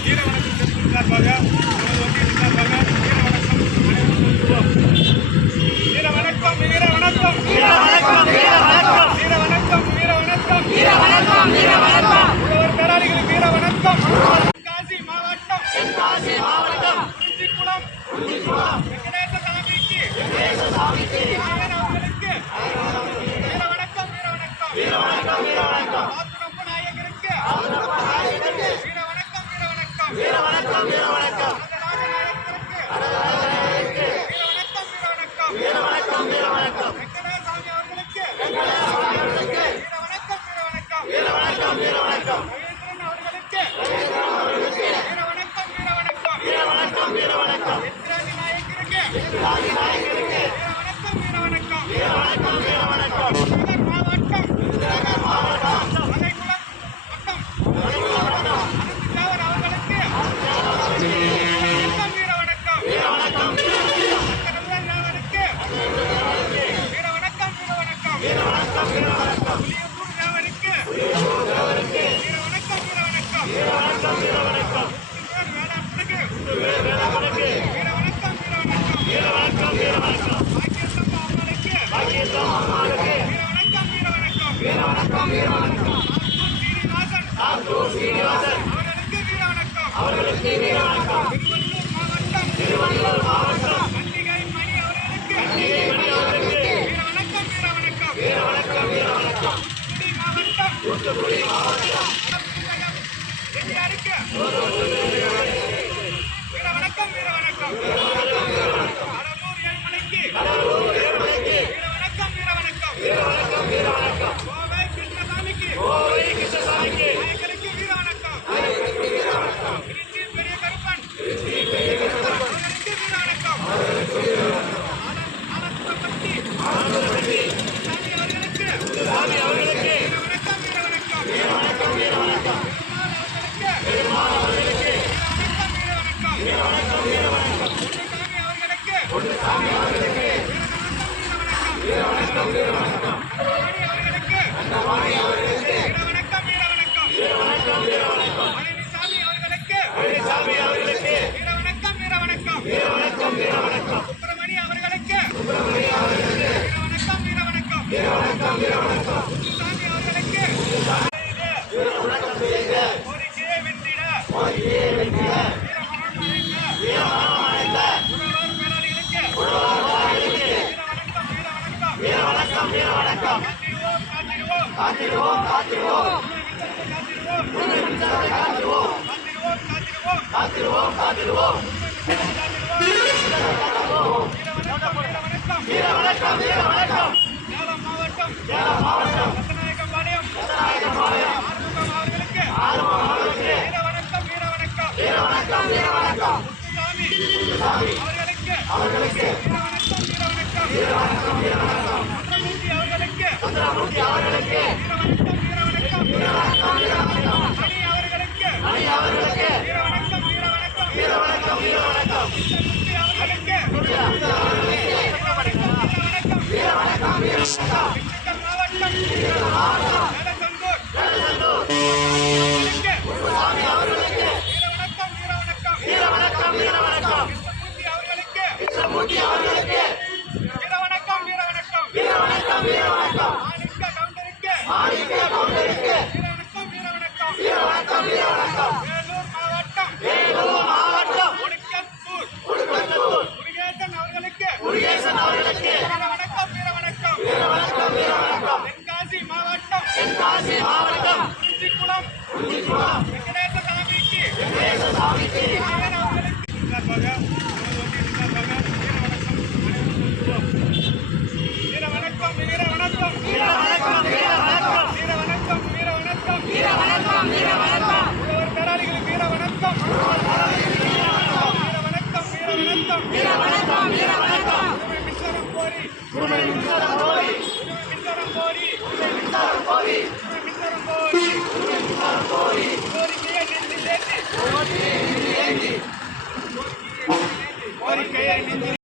வீர வணக்கம் சார்பாக நமது ஒன்றியத்தின் சார்பாக வீர வணக்கம் வீர வணக்கம் வீர வணக்கம் வீர வணக்கம் வீர வணக்கம் வீர வணக்கம் வீர வணக்கம் வீர வணக்கம் வீர வணக்கம் உழவர் போராளிகளுக்கு வீர வணக்கம். தென்காசி மாவட்டம் குறிஞ்சிக்குளம் வெங்கடேச சாமிக்கு அவர்களுக்கு வீர வணக்கம் வீர வணக்கம் வீர வணக்கம் வீர வணக்கம். பாத்துரப்பு நாயகருக்கு வீர வணக்கம் வீர வணக்கம் வீர வணக்கம் வீர வணக்கம். வீர வணக்கம் வீர வணக்கம் வெங்கடேசாமி அவர்களுக்கு வீர வணக்கம் வீர வணக்கம் வீர வணக்கம் வீர வணக்கம். மகேந்திரன் அவர்களுக்கு வீர வணக்கம் வீர வணக்கம் வீர வணக்கம் வீர வணக்கம். வெற்றிராஜி நாயகருக்கு வீர வணக்கம் வீர வணக்கம் வீர வணக்கம் வீர வணக்கம். விருதுநகர் மாவட்டம் மலைக்குளம் வட்டம் அனந்தஜாவர் அவர்களுக்கு வீர வணக்கம் வீர வணக்கம். வீர வணக்கம் வீர வணக்கம் வீர வணக்கம் வீர வணக்கம். புலியூர் தேவருக்கு வீர வணக்கம் வீர வணக்கம் வீர வணக்கம் வீர வணக்கம். வேளாண்மைக்கு வீர வணக்கம் வீர வணக்கம் வீர வணக்கம் வீர வணக்கம். பாக்கியத்தம் அம்மாளுக்கு வீர வணக்கம் வீர வணக்கம் வீர வணக்கம் வீர வணக்கம். ஆத்தூர் சீனிவாசன் அவர்களுக்கு வீர வணக்கம். திருவள்ளூர் மாவட்டம் அன்னிகை மணி அவர்களுக்கு வீர வணக்கம் வீர வணக்கம் வீர வணக்கம் வீர வணக்கம். தூத்துக்குடி மாவட்டம் எம்ஜிஆருக்கு வீர வணக்கம் வீர வணக்கம் கடலூர் ஏழுமலைக்கு வீர வணக்கம் வீர வணக்கம் வீர வணக்கம் வீர வணக்கம். கோவை கிருஷ்ணசாமிக்கு நாயகருக்கு வீர வணக்கம் திருச்சி பெரிய கருப்பன் அவர்களுக்கு வீர வணக்கம். ஆலத்தப்பட்டி சாமி அவர்களுக்கு வீர வணக்கம் வீர வணக்கம் வீர வணக்கம் வீர வணக்கம். பெருமாள் அவர்களுக்கு வீர வணக்கம் வீர வணக்கம் வீர வணக்கம். பொன்னுசாமி அவர்களுக்கு வீர வணக்கம் வீர வணக்கம். அன்னவாணி அவர்களுக்கு வீர வணக்கம் வீர வணக்கம் வீர வணக்கம் வீர வணக்கம். பழனிசாமி அவர்களுக்கு வீர வணக்கம் வீர வணக்கம் வீர வணக்கம் வீர வணக்கம். சுப்பிரமணி அவர்களுக்கு வீர வணக்கம் வீர வணக்கம் வீர வணக்கம் வீர வணக்கம். முத்துசாமி அவர்களுக்கு வீர வணக்கம் செய்க கோரிக்கையை வென்றிட வீரமரணம் அடைந்த உழவர் போராளிகளுக்கு வீர வணக்கம் வீர வணக்கம். காத்திடுவோம் காத்திடுவோம் காத்திடுவோம் காத்திடுவோம். வீர வணக்கம் வீர வணக்கம். சேலம் மாவட்டம் ரத்தநாயக்கம்பாளையம் ஆறுமுகம் அவர்களுக்கு வீர வணக்கம் வீர வணக்கம் வீர வணக்கம் வீர வணக்கம். முத்துசாமி அவர்களுக்கு வீர வணக்கம் வீர வணக்கம் வீர வணக்கம் வீர வணக்கம். சந்திரமூர்த்தி அவர்களுக்கு வீர வணக்கம் வீர வணக்கம் வீர வணக்கம் வீர வணக்கம். மணி அவர்களுக்கு வீர வணக்கம் வீர வணக்கம் வீர வணக்கம் வீர வணக்கம். முத்துசாமி அவர்களுக்கு வீர வணக்கம் வீர வணக்கம் வீர வணக்கம். திண்டுக்கல் மாவட்டம் வேடசந்தூர் முத்துசாமி அவர்களுக்கு வீர வணக்கம் வீர வணக்கம் வீர வணக்கம் வீர வணக்கம். கிருஷ்ணமூர்த்தி அவர்களுக்கு வீர வணக்கம் வீர வணக்கம் வீர வணக்கம் வீர வணக்கம். மாணிக்க கவுண்டருக்கு வீர வணக்கம் வீர வணக்கம் வீர வணக்கம் வீர வணக்கம். வேலூர் மாவட்டம் ஒடுக்கத்தூர் முருகேசன் அவர்களுக்கு வீர வணக்கம் வீர வணக்கம் வீர வணக்கம் வீர வணக்கம். தென்காசி மாவட்டம் குறிஞ்சிக்குளம் வெங்கடேச சாமிக்கு வீர வணக்கம் வீர வணக்கம் வீர வணக்கம் வீர வணக்கம் வீர வணக்கம் வீர வணக்கம் வீர வணக்கம் வீர வணக்கம். உழவர் போராளிகளுக்கு வீர வணக்கம் வீர வணக்கம் வீர வணக்கம் வீர வணக்கம் வீர வணக்கம். மின்சாரம் கோரி மின்சாரம் கோரி மின்சாரம் கோரி மின்சாரம் கோரி மின்சாரம் கோரி மின்சாரம் கோரி. கோரிக்கையை நெஞ்சில் ஏற்றி